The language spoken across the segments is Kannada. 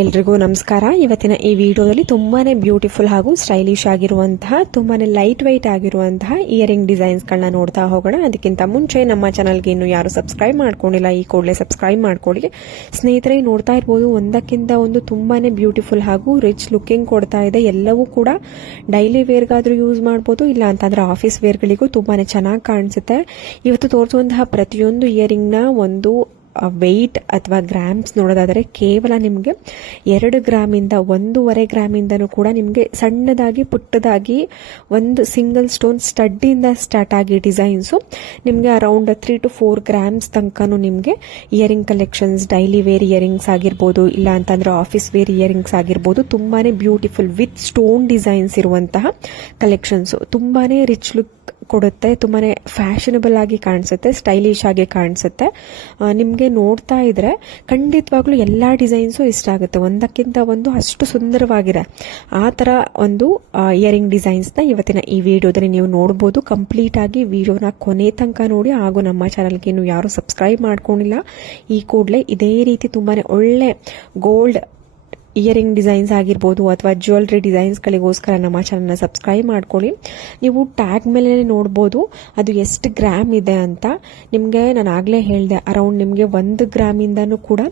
ಎಲ್ರಿಗೂ ನಮಸ್ಕಾರ. ಇವತ್ತಿನ ಈ ವಿಡಿಯೋದಲ್ಲಿ ತುಂಬಾನೇ ಬ್ಯೂಟಿಫುಲ್ ಹಾಗೂ ಸ್ಟೈಲಿಶ್ ಆಗಿರುವಂತಹ ತುಂಬಾನೇ ಲೈಟ್ ವೈಟ್ ಆಗಿರುವಂತಹ ಇಯರಿಂಗ್ ಡಿಸೈನ್ಸ್ ಗಳನ್ನ ನೋಡ್ತಾ ಹೋಗೋಣ. ಅದಕ್ಕಿಂತ ಮುಂಚೆ ನಮ್ಮ ಚಾನಲ್ಗೆ ಇನ್ನು ಯಾರು ಸಬ್ಸ್ಕ್ರೈಬ್ ಮಾಡ್ಕೊಂಡಿಲ್ಲ, ಈ ಕೂಡಲೇ ಸಬ್ಸ್ಕ್ರೈಬ್ ಮಾಡ್ಕೊಳ್ಳಿ. ಸ್ನೇಹಿತರೆ, ನೋಡ್ತಾ ಇರಬಹುದು ಒಂದಕ್ಕಿಂತ ಒಂದು ತುಂಬಾನೇ ಬ್ಯೂಟಿಫುಲ್ ಹಾಗೂ ರಿಚ್ ಲುಕಿಂಗ್ ಕೊಡ್ತಾ ಇದೆ. ಎಲ್ಲವೂ ಕೂಡ ಡೈಲಿ ವೇರ್ಗಾದ್ರೂ ಯೂಸ್ ಮಾಡಬಹುದು, ಇಲ್ಲ ಅಂತಂದ್ರೆ ಆಫೀಸ್ ವೇರ್ಗಳಿಗೂ ತುಂಬಾನೇ ಚೆನ್ನಾಗಿ ಕಾಣಿಸುತ್ತೆ. ಇವತ್ತು ತೋರಿಸುವಂತಹ ಪ್ರತಿಯೊಂದು ಇಯರಿಂಗ್ ನ ಒಂದು ವೆಯ್ಟ್ ಅಥವಾ ಗ್ರಾಮ್ಸ್ ನೋಡೋದಾದರೆ ಕೇವಲ ನಿಮಗೆ 2 ಗ್ರಾಮಿಂದ 1.5 ಗ್ರಾಮಿಂದನೂ ಕೂಡ ನಿಮಗೆ ಸಣ್ಣದಾಗಿ ಪುಟ್ಟದಾಗಿ ಒಂದು ಸಿಂಗಲ್ ಸ್ಟೋನ್ ಸ್ಟಡ್ಡಿಂದ ಸ್ಟಾರ್ಟ್ ಆಗಿ ಡಿಸೈನ್ಸು ನಿಮಗೆ ಅರೌಂಡ್ 3 to 4 ಗ್ರಾಮ್ಸ್ ತನಕನೂ ನಿಮಗೆ earring collections, daily wear earrings ಆಗಿರ್ಬೋದು, ಇಲ್ಲ ಅಂತಂದ್ರೆ ಆಫೀಸ್ ವೇರ್ ಇಯರಿಂಗ್ಸ್ ಆಗಿರ್ಬೋದು, ತುಂಬಾನೇ ಬ್ಯೂಟಿಫುಲ್ ವಿತ್ ಸ್ಟೋನ್ ಡಿಸೈನ್ಸ್ ಇರುವಂತಹ ಕಲೆಕ್ಷನ್ಸ್ ತುಂಬಾನೇ ರಿಚ್ ಲುಕ್ ಕೊಡುತ್ತೆ. ತುಂಬಾನೇ ಫ್ಯಾಷನಬಲ್ ಆಗಿ ಕಾಣಿಸುತ್ತೆ, ಸ್ಟೈಲಿಶ್ ಆಗಿ ಕಾಣಿಸುತ್ತೆ. ನಿಮಗೆ ನೋಡ್ತಾ ಇದ್ರೆ ಖಂಡಿತವಾಗ್ಲೂ ಎಲ್ಲಾ ಡಿಸೈನ್ಸು ಇಷ್ಟ ಆಗುತ್ತೆ, ಒಂದಕ್ಕಿಂತ ಒಂದು ಅಷ್ಟು ಸುಂದರವಾಗಿದೆ. ಆ ತರ ಒಂದು ಇಯರಿಂಗ್ ಡಿಸೈನ್ಸ್ ನ ಇವತ್ತಿನ ಈ ವಿಡಿಯೋದಲ್ಲಿ ನೀವು ನೋಡಬಹುದು. ಕಂಪ್ಲೀಟ್ ಆಗಿ ವಿಡಿಯೋನ ಕೊನೆ ತನಕ ನೋಡಿ. ಹಾಗೂ ನಮ್ಮ ಚಾನಲ್ಗೆ ಇನ್ನು ಯಾರು ಸಬ್ಸ್ಕ್ರೈಬ್ ಮಾಡ್ಕೊಂಡಿಲ್ಲ, ಈ ಕೂಡಲೇ ಇದೇ ರೀತಿ ತುಂಬಾನೇ ಒಳ್ಳೆ ಗೋಲ್ಡ್ ಇಯರಿಂಗ್ ಡಿಸೈನ್ಸ್ ಆಗಿರ್ಬೋದು ಅಥವಾ ಜ್ಯುವೆಲ್ರಿ ಡಿಸೈನ್ಸ್ ಗಳಿಗೋಸ್ಕರ ನಮ್ಮ ಚಾನಲ್ನ ಸಬ್ಸ್ಕ್ರೈಬ್ ಮಾಡ್ಕೊಳ್ಳಿ. ನೀವು ಟ್ಯಾಗ್ ಮೇಲೆ ನೋಡ್ಬೋದು ಅದು ಎಷ್ಟು ಗ್ರಾಮ್ ಇದೆ ಅಂತ. ನಿಮಗೆ ನಾನು ಆಗಲೇ ಹೇಳಿದೆ, ಅರೌಂಡ್ ನಿಮಗೆ 1 ಗ್ರಾಮಿಂದನೂ ಕೂಡ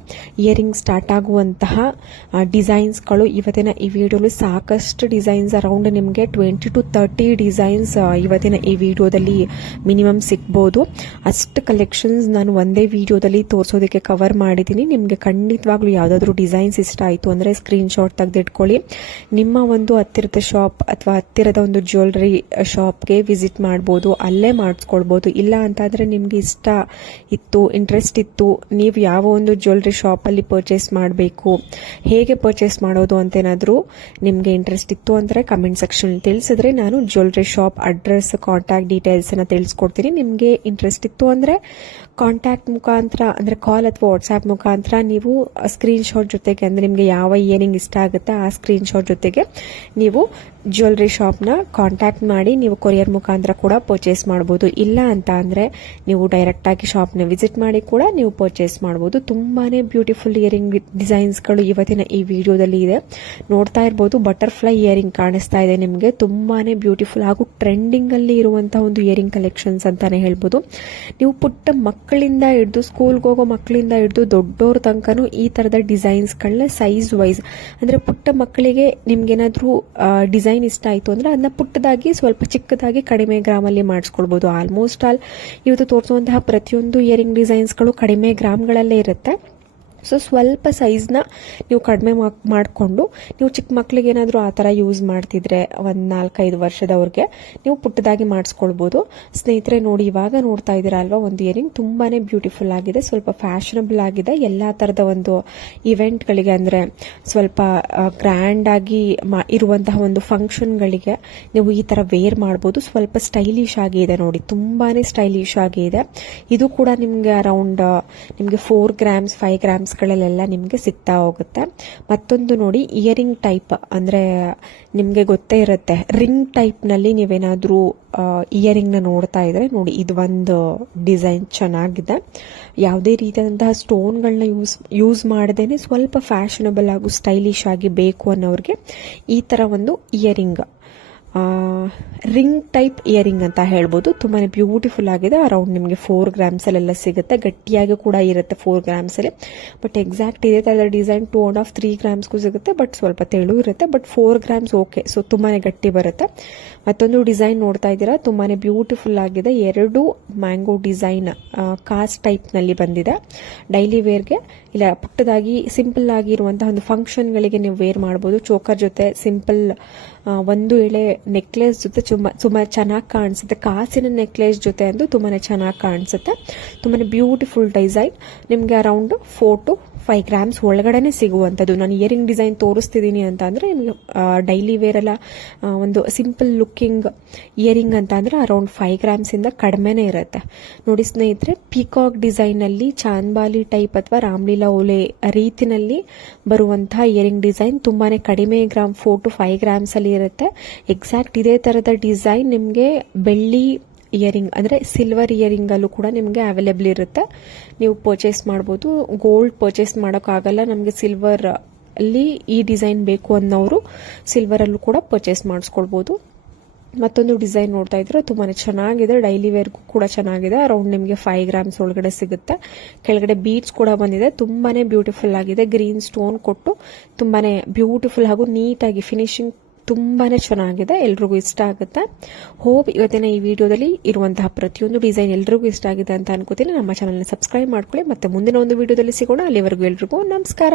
ಇಯರಿಂಗ್ ಸ್ಟಾರ್ಟ್ ಆಗುವಂತಹ ಡಿಸೈನ್ಸ್ಗಳು ಇವತ್ತಿನ ಈ ವಿಡಿಯೋಲಿ ಸಾಕಷ್ಟು ಡಿಸೈನ್ಸ್, ಅರೌಂಡ್ ನಿಮಗೆ 20 to 30 ಡಿಸೈನ್ಸ್ ಇವತ್ತಿನ ಈ ವಿಡಿಯೋದಲ್ಲಿ ಮಿನಿಮಮ್ ಸಿಗ್ಬೋದು. ಅಷ್ಟು ಕಲೆಕ್ಷನ್ಸ್ ನಾನು ಒಂದೇ ವಿಡಿಯೋದಲ್ಲಿ ತೋರಿಸೋದಕ್ಕೆ ಕವರ್ ಮಾಡಿದ್ದೀನಿ. ನಿಮಗೆ ಖಂಡಿತವಾಗ್ಲೂ ಯಾವುದಾದ್ರೂ ಡಿಸೈನ್ಸ್ ಇಷ್ಟ ಆಯಿತು ಅಂದರೆ ಸ್ಕ್ರೀನ್ ಶಾಟ್ ತೆಗೆದಿಟ್ಕೊಳ್ಳಿ. ನಿಮ್ಮ ಒಂದು ಹತ್ತಿರದ ಶಾಪ್ ಅಥವಾ ಹತ್ತಿರದ ಒಂದು ಜ್ಯುವೆಲ್ರಿ ಶಾಪ್ಗೆ ವಿಸಿಟ್ ಮಾಡ್ಬೋದು, ಅಲ್ಲೇ ಮಾಡಿಸ್ಕೊಳ್ಬೋದು. ಇಲ್ಲ ಅಂತಂದ್ರೆ ನಿಮ್ಗೆ ಇಷ್ಟ ಇತ್ತು, ಇಂಟ್ರೆಸ್ಟ್ ಇತ್ತು, ನೀವು ಯಾವ ಒಂದು ಜ್ಯುವೆಲ್ರಿ ಶಾಪ್ ಅಲ್ಲಿ ಪರ್ಚೇಸ್ ಮಾಡಬೇಕು, ಹೇಗೆ ಪರ್ಚೇಸ್ ಮಾಡೋದು ಅಂತ ಏನಾದರೂ ನಿಮ್ಗೆ ಇಂಟ್ರೆಸ್ಟ್ ಇತ್ತು ಅಂದ್ರೆ ಕಮೆಂಟ್ ಸೆಕ್ಷನ್ ತಿಳಿಸಿದ್ರೆ ನಾನು jewellery shop address, contact details ಅನ್ನ ತಿಳಿಸ್ಕೊಡ್ತೀನಿ. ನಿಮ್ಗೆ ಇಂಟ್ರೆಸ್ಟ್ ಇತ್ತು ಅಂದ್ರೆ ಕಾಂಟ್ಯಾಕ್ಟ್ ಮುಖಾಂತರ ಅಂದ್ರೆ ಕಾಲ್ ಅಥವಾ ವಾಟ್ಸ್ಆಪ್ ಮುಖಾಂತರ ನೀವು ಸ್ಕ್ರೀನ್ ಶಾಟ್ ಜೊತೆಗೆ, ಅಂದ್ರೆ ನಿಮ್ಗೆ ಯಾವ ಇಯರಿಂಗ್ ಇಷ್ಟ ಆಗುತ್ತೆ ಆ ಸ್ಕ್ರೀನ್ ಶಾಟ್ ಜೊತೆಗೆ ನೀವು ಜ್ಯುವೆಲ್ರಿ ಶಾಪ್ನ ಕಾಂಟ್ಯಾಕ್ಟ್ ಮಾಡಿ ನೀವು ಕೊರಿಯರ್ ಮುಖಾಂತರ ಕೂಡ ಪರ್ಚೇಸ್ ಮಾಡಬಹುದು. ಇಲ್ಲ ಅಂತ ಅಂದ್ರೆ ನೀವು ಡೈರೆಕ್ಟ್ ಆಗಿ ಶಾಪ್ನ ವಿಸಿಟ್ ಮಾಡಿ ಕೂಡ ನೀವು ಪರ್ಚೇಸ್ ಮಾಡಬಹುದು. ತುಂಬಾನೇ ಬ್ಯೂಟಿಫುಲ್ ಇಯರಿಂಗ್ ಡಿಸೈನ್ಸ್ಗಳು ಇವತ್ತಿನ ಈ ವಿಡಿಯೋದಲ್ಲಿ ಇದೆ. ನೋಡ್ತಾ ಇರಬಹುದು ಬಟರ್ಫ್ಲೈ ಇಯರಿಂಗ್ ಕಾಣಿಸ್ತಾ ಇದೆ ನಿಮಗೆ. ತುಂಬಾನೇ ಬ್ಯೂಟಿಫುಲ್ ಹಾಗೂ ಟ್ರೆಂಡಿಂಗ್ ಅಲ್ಲಿ ಇರುವಂತಹ ಒಂದು ಇಯರಿಂಗ್ ಕಲೆಕ್ಷನ್ಸ್ ಅಂತಾನೆ ಹೇಳ್ಬೋದು. ನೀವು ಪುಟ್ಟ ಮಕ್ಕಳಿಂದ ಹಿಡಿದು ಸ್ಕೂಲ್ಗೆ ಹೋಗೋ ಮಕ್ಕಳಿಂದ ಹಿಡಿದು ದೊಡ್ಡೋರ್ ತನಕನೂ ಈ ತರದ ಡಿಸೈನ್ಸ್ ಗಳನ್ನ ಸೈಜ್ ವೈಸ್, ಅಂದ್ರೆ ಪುಟ್ಟ ಮಕ್ಕಳಿಗೆ ನಿಮ್ಗೇನಾದ್ರೂ ಡಿಸೈನ್ ಇಷ್ಟ ಆಯ್ತು ಅಂದ್ರೆ ಅದನ್ನ ಪುಟ್ಟದಾಗಿ ಸ್ವಲ್ಪ ಚಿಕ್ಕದಾಗಿ ಕಡಿಮೆ ಗ್ರಾಮ್ ಅಲ್ಲಿ ಮಾಡಿಸ್ಕೊಳ್ಬಹುದು. ಆಲ್ಮೋಸ್ಟ್ ಆಲ್ ಇವತ್ತು ತೋರಿಸುವಂತಹ ಪ್ರತಿಯೊಂದು ಇಯರಿಂಗ್ ಡಿಸೈನ್ಸ್ ಗಳು ಕಡಿಮೆ ಗ್ರಾಮ್ಗಳಲ್ಲೇ ಇರುತ್ತೆ. ಸೊ ಸ್ವಲ್ಪ ಸೈಜ್ನ ನೀವು ಕಡಿಮೆ ಮಾಡಿಕೊಂಡು ನೀವು ಚಿಕ್ಕ ಮಕ್ಕಳಿಗೆ ಏನಾದರೂ ಆ ಥರ ಯೂಸ್ ಮಾಡ್ತಿದ್ರೆ 1-4-5 ವರ್ಷದವ್ರಿಗೆ ನೀವು ಪುಟ್ಟದಾಗಿ ಮಾಡಿಸ್ಕೊಳ್ಬೋದು. ಸ್ನೇಹಿತರೆ ನೋಡಿ, ಇವಾಗ ನೋಡ್ತಾ ಇದ್ದೀರಾ ಅಲ್ವಾ ಒಂದು ಇಯರಿಂಗ್ ತುಂಬಾನೇ ಬ್ಯೂಟಿಫುಲ್ ಆಗಿದೆ, ಸ್ವಲ್ಪ ಫ್ಯಾಷನಬಲ್ ಆಗಿದೆ. ಎಲ್ಲ ಥರದ ಒಂದು ಇವೆಂಟ್ಗಳಿಗೆ ಅಂದರೆ ಸ್ವಲ್ಪ ಗ್ರ್ಯಾಂಡ್ ಆಗಿ ಇರುವಂತಹ ಒಂದು ಫಂಕ್ಷನ್ಗಳಿಗೆ ನೀವು ಈ ಥರ ವೇರ್ ಮಾಡ್ಬೋದು. ಸ್ವಲ್ಪ ಸ್ಟೈಲಿಶ್ ಆಗಿ ಇದೆ ನೋಡಿ, ತುಂಬಾನೇ ಸ್ಟೈಲಿಶ್ ಆಗಿ ಇದೆ. ಇದು ಕೂಡ ನಿಮಗೆ ಅರೌಂಡ್ ನಿಮಗೆ 4 ಗ್ರಾಮ್ಸ್ 5 ಗ್ರಾಮ್ಸ್ ಗಳಲ್ಲೆಲ್ಲ ನಿಮ್ಗೆ ಸಿಗ್ತಾ ಹೋಗುತ್ತೆ. ಮತ್ತೊಂದು ನೋಡಿ ಇಯರಿಂಗ್ ಟೈಪ್, ಅಂದ್ರೆ ನಿಮ್ಗೆ ಗೊತ್ತೇ ಇರುತ್ತೆ ರಿಂಗ್ ಟೈಪ್ ನಲ್ಲಿ ನೀವೇನಾದ್ರೂ ಇಯರಿಂಗ್ ನ ನೋಡ್ತಾ ಇದ್ರೆ ನೋಡಿ, ಇದು ಒಂದು ಡಿಸೈನ್ ಚೆನ್ನಾಗಿದೆ. ಯಾವುದೇ ರೀತಿಯಾದಂತಹ ಸ್ಟೋನ್ಗಳನ್ನ ಯೂಸ್ ಮಾಡದೇನೆ ಸ್ವಲ್ಪ ಫ್ಯಾಷನಬಲ್ ಹಾಗೂ ಸ್ಟೈಲಿಶ್ ಆಗಿ ಬೇಕು ಅನ್ನೋರಿಗೆ ಈ ತರ ಒಂದು ಇಯರಿಂಗ್, ರಿಂಗ್ ಟೈಪ್ ಇಯರಿಂಗ್ ಅಂತ ಹೇಳ್ಬೋದು. ತುಂಬಾನೇ ಬ್ಯೂಟಿಫುಲ್ ಆಗಿದೆ. ಅರೌಂಡ್ ನಿಮಗೆ 4 ಗ್ರಾಮ್ಸ್ ಅಲ್ಲೆಲ್ಲ ಸಿಗುತ್ತೆ. ಗಟ್ಟಿಯಾಗಿ ಕೂಡ ಇರುತ್ತೆ 4 ಗ್ರಾಮ್ಸ್ ಅಲ್ಲಿ. ಬಟ್ ಎಕ್ಸಾಕ್ಟ್ ಇದೇ ತರದ ಡಿಸೈನ್ 2.5-3 ಗ್ರಾಮ್ಸ್ಗೂ ಸಿಗುತ್ತೆ, ಬಟ್ ಸ್ವಲ್ಪ ತೆಳು ಇರುತ್ತೆ. ಬಟ್ 4 ಗ್ರಾಮ್ಸ್ ಓಕೆ, ಸೊ ತುಂಬಾನೇ ಗಟ್ಟಿ ಬರುತ್ತೆ. ಮತ್ತೊಂದು ಡಿಸೈನ್ ನೋಡ್ತಾ ಇದ್ದೀರಾ, ತುಂಬಾನೇ ಬ್ಯೂಟಿಫುಲ್ ಆಗಿದೆ. 2 ಮ್ಯಾಂಗೋ ಡಿಸೈನ್ ಕಾಸ್ಟ್ ಟೈಪ್ ನಲ್ಲಿ ಬಂದಿದೆ. ಡೈಲಿ ವೇರ್ಗೆ ಇಲ್ಲ ಪುಟ್ಟದಾಗಿ ಸಿಂಪಲ್ ಆಗಿರುವಂತಹ ಒಂದು ಫಂಕ್ಷನ್ ಗಳಿಗೆ ನೀವು ವೇರ್ ಮಾಡಬಹುದು. ಚೋಕರ್ ಜೊತೆ ಸಿಂಪಲ್ ಒಂದು ಎಳೆ ನೆಕ್ಲೆಸ್ ಜೊತೆ ತುಂಬಾ ಚೆನ್ನಾಗಿ ಕಾಣಿಸುತ್ತೆ. ಕಾಸಿನ ನೆಕ್ಲೆಸ್ ಜೊತೆ ಅಂತೂ ತುಂಬಾನೇ ಚೆನ್ನಾಗಿ ಕಾಣಿಸುತ್ತೆ. ತುಂಬಾನೇ ಬ್ಯೂಟಿಫುಲ್ ಡಿಸೈನ್. ನಿಮ್ಗೆ ಅರೌಂಡ್ 4 to 5 ಗ್ರಾಮ್ಸ್ ಒಳಗಡೆನೆ ಸಿಗುವಂಥದ್ದು. ನಾನು ಇಯರಿಂಗ್ ಡಿಸೈನ್ ತೋರಿಸ್ತಿದ್ದೀನಿ ಅಂತ ಅಂದ್ರೆ ನಿಮಗೆ ಡೈಲಿ ವೇರ್ ಎಲ್ಲ ಒಂದು ಸಿಂಪಲ್ ಲುಕ್ಕಿಂಗ್ ಇಯರಿಂಗ್ ಅಂತ ಅಂದ್ರೆ ಅರೌಂಡ್ 5 ಗ್ರಾಮ್ಸ್ ಇಂದ ಕಡಿಮೆನೇ ಇರುತ್ತೆ. ನೋಡಿ ಸ್ನೇಹಿತರೆ, ಪೀಕಾಕ್ ಡಿಸೈನ್ ಅಲ್ಲಿ ಚಾಂದ್ಬಾಲಿ ಟೈಪ್ ಅಥವಾ ರಾಮ್ಲೀಲಾ ಓಲೆ ರೀತಿನಲ್ಲಿ ಬರುವಂತಹ ಇಯರಿಂಗ್ ಡಿಸೈನ್ ತುಂಬಾನೇ ಕಡಿಮೆ ಗ್ರಾಮ್ 4 to 5 ಗ್ರಾಮ್ಸ್ ಅಲ್ಲಿ ಇರುತ್ತೆ. ಎಕ್ಸಾಕ್ಟ್ ಇದೇ ತರದ ಡಿಸೈನ್ ನಿಮ್ಗೆ ಬೆಳ್ಳಿ ಇಯರಿಂಗ್ ಅಂದ್ರೆ ಸಿಲ್ವರ್ ಇಯರಿಂಗ್ ಅಲ್ಲೂ ಕೂಡ ನಿಮಗೆ ಅವೈಲೇಬಲ್ ಇರುತ್ತೆ. ನೀವು ಪರ್ಚೇಸ್ ಮಾಡಬಹುದು. ಗೋಲ್ಡ್ ಪರ್ಚೇಸ್ ಮಾಡೋಕ್ಕಾಗಲ್ಲ, ನಮಗೆ ಸಿಲ್ವರ್ ಅಲ್ಲಿ ಈ ಡಿಸೈನ್ ಬೇಕು ಅನ್ನೋರು ಸಿಲ್ವರಲ್ಲೂ ಕೂಡ ಪರ್ಚೇಸ್ ಮಾಡಿಸ್ಕೊಳ್ಬೋದು. ಮತ್ತೊಂದು ಡಿಸೈನ್ ನೋಡ್ತಾ ಇದ್ರೆ ತುಂಬಾ ಚೆನ್ನಾಗಿದೆ, ಡೈಲಿ ವೇರ್ಗೂ ಕೂಡ ಚೆನ್ನಾಗಿದೆ. ಅರೌಂಡ್ ನಿಮಗೆ 5 ಗ್ರಾಮ್ಸ್ ಒಳಗಡೆ ಸಿಗುತ್ತೆ. ಕೆಳಗಡೆ ಬೀಡ್ಸ್ ಕೂಡ ಬಂದಿದೆ, ತುಂಬಾನೇ ಬ್ಯೂಟಿಫುಲ್ ಆಗಿದೆ. ಗ್ರೀನ್ ಸ್ಟೋನ್ ಕೊಟ್ಟು ತುಂಬಾನೇ ಬ್ಯೂಟಿಫುಲ್ ಹಾಗೂ ನೀಟಾಗಿ ಫಿನಿಶಿಂಗ್ ತುಂಬಾನೇ ಚೆನ್ನಾಗಿದೆ. ಎಲ್ರಿಗೂ ಇಷ್ಟ ಆಗುತ್ತೆ. ಹೋಪ್ ಇವತ್ತಿನ ಈ ವಿಡಿಯೋದಲ್ಲಿ ಇರುವಂತಹ ಪ್ರತಿಯೊಂದು ಡಿಸೈನ್ ಎಲ್ರಿಗೂ ಇಷ್ಟ ಆಗಿದೆ ಅಂತ ಅನ್ಕೋತೀನಿ. ನಮ್ಮ ಚಾನಲ್ನ ಸಬ್ಸ್ಕ್ರೈಬ್ ಮಾಡ್ಕೊಳ್ಳಿ. ಮತ್ತೆ ಮುಂದಿನ ಒಂದು ವಿಡಿಯೋದಲ್ಲಿ ಸಿಗೋಣ. ಅಲ್ಲಿವರೆಗೂ ಎಲ್ರಿಗೂ ನಮಸ್ಕಾರ.